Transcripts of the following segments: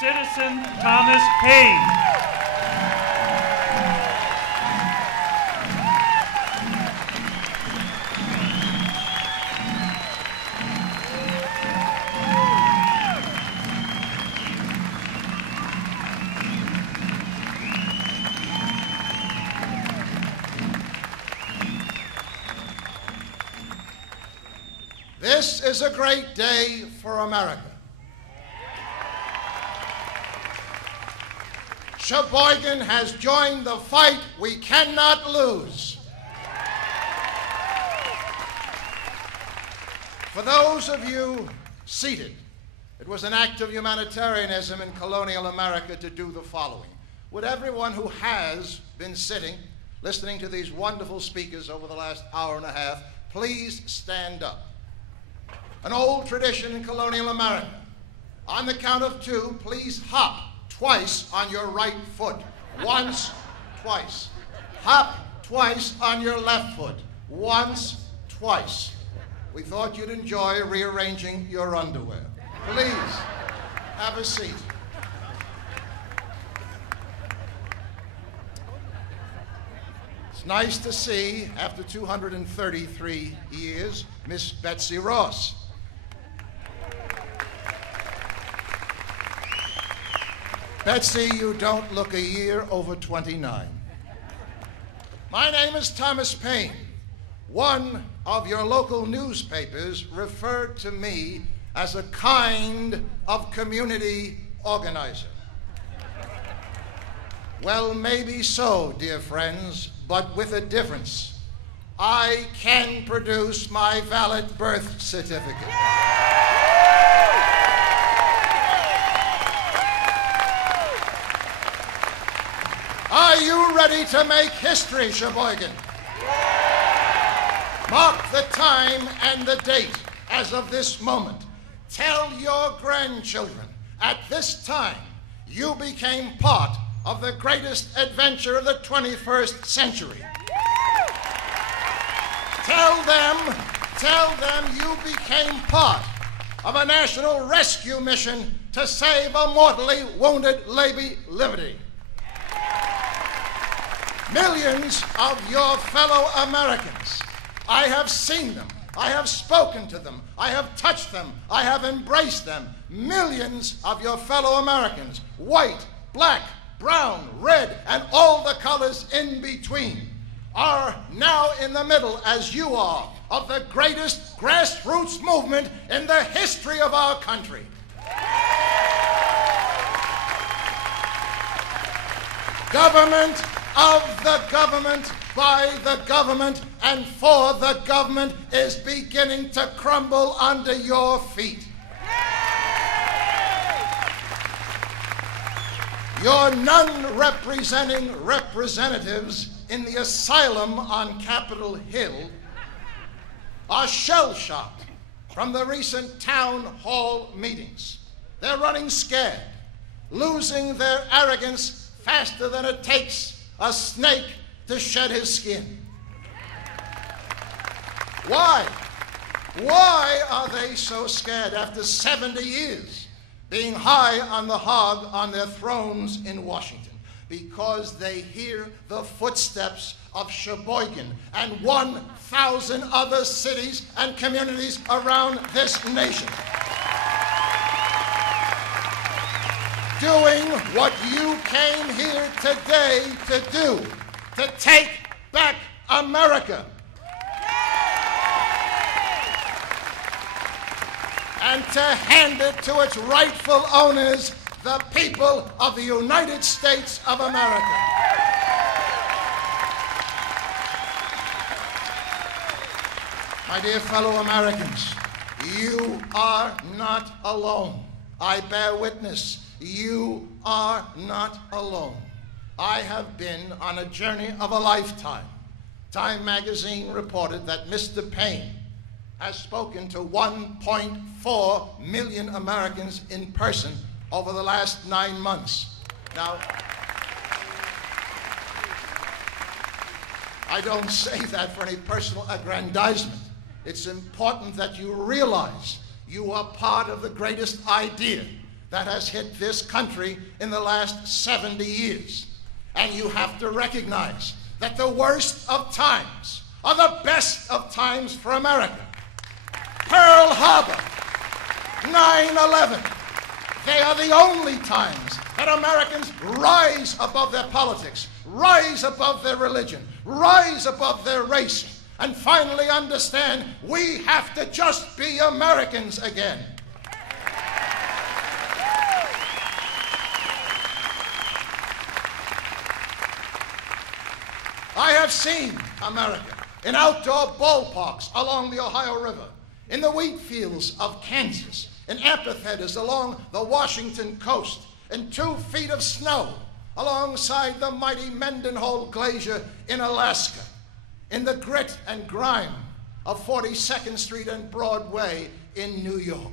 Citizen Thomas Paine. This is a great day for America. Sheboygan has joined the fight we cannot lose. For those of you seated, it was an act of humanitarianism in colonial America to do the following. Would everyone who has been sitting, listening to these wonderful speakers over the last hour and a half, please stand up? An old tradition in colonial America. On the count of two, please hop twice on your right foot. Once, twice. Hop twice on your left foot. Once, twice. We thought you'd enjoy rearranging your underwear. Please, have a seat. It's nice to see, after 233 years, Miss Betsy Ross. Betsy, you don't look a year over 29. My name is Thomas Paine. One of your local newspapers referred to me as a kind of community organizer. Well, maybe so, dear friends, but with a difference. I can produce my valid birth certificate. Are you ready to make history, Sheboygan? Mark the time and the date as of this moment. Tell your grandchildren, at this time, you became part of the greatest adventure of the 21st century. Tell them you became part of a national rescue mission to save a mortally wounded Lady Liberty. Millions of your fellow Americans, I have seen them, I have spoken to them, I have touched them, I have embraced them. Millions of your fellow Americans, white, black, brown, red, and all the colors in between, are now in the middle, as you are, of the greatest grassroots movement in the history of our country. Government of the government, by the government, and for the government is beginning to crumble under your feet. Your non-representing representatives in the asylum on Capitol Hill are shell-shocked from the recent town hall meetings. They're running scared, losing their arrogance faster than it takes a snake to shed his skin. Why? Why are they so scared after 70 years being high on the hog on their thrones in Washington? Because they hear the footsteps of Sheboygan and 1,000 other cities and communities around this nation doing what you came here today to do, to take back America. And to hand it to its rightful owners, the people of the United States of America. My dear fellow Americans, you are not alone. I bear witness. You are not alone. I have been on a journey of a lifetime. Time magazine reported that Mr. Paine has spoken to 1.4 million Americans in person over the last 9 months. Now, I don't say that for any personal aggrandizement. It's important that you realize you are part of the greatest idea that has hit this country in the last 70 years. And you have to recognize that the worst of times are the best of times for America. Pearl Harbor, 9/11, they are the only times that Americans rise above their politics, rise above their religion, rise above their race, and finally understand we have to just be Americans again. I have seen America in outdoor ballparks along the Ohio River, in the wheat fields of Kansas, in amphitheaters along the Washington coast, in 2 feet of snow alongside the mighty Mendenhall Glacier in Alaska, in the grit and grime of 42nd Street and Broadway in New York.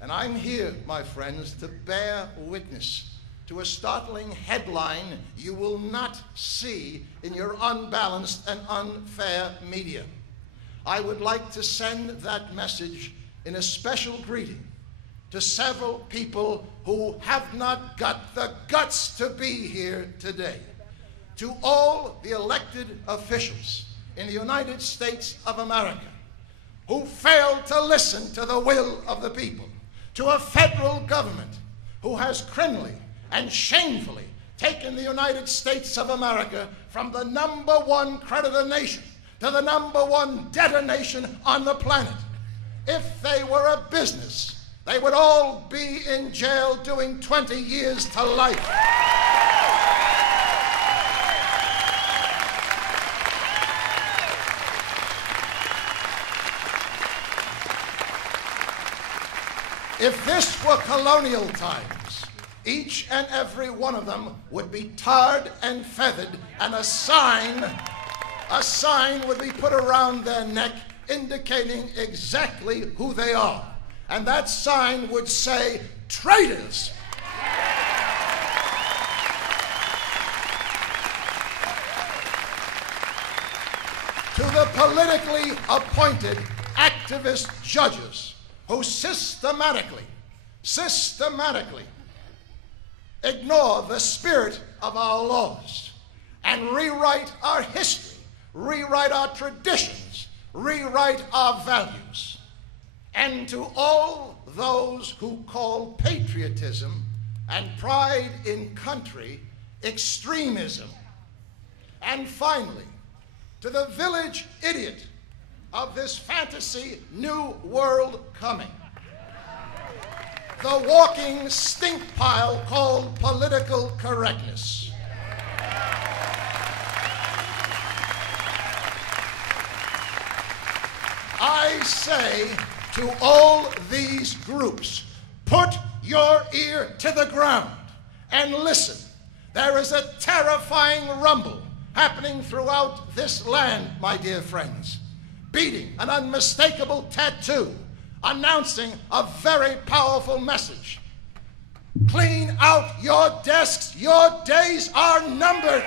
And I'm here, my friends, to bear witness to a startling headline you will not see in your unbalanced and unfair media. I would like to send that message in a special greeting to several people who have not got the guts to be here today. To all the elected officials in the United States of America who failed to listen to the will of the people. To a federal government who has criminally and shamefully taken the United States of America from the #1 creditor nation to the #1 debtor nation on the planet. If they were a business, they would all be in jail doing 20 years to life. If this were colonial times, each and every one of them would be tarred and feathered, and a sign would be put around their neck indicating exactly who they are. And that sign would say, traitors. To the politically appointed activist judges who systematically ignore the spirit of our laws and rewrite our history, rewrite our traditions, rewrite our values. And to all those who call patriotism and pride in country extremism. And finally, to the village idiot of this fantasy new world coming, the walking stink pile called political correctness. I say to all these groups, put your ear to the ground and listen. There is a terrifying rumble happening throughout this land, my dear friends, beating an unmistakable tattoo, announcing a very powerful message. Clean out your desks. Your days are numbered.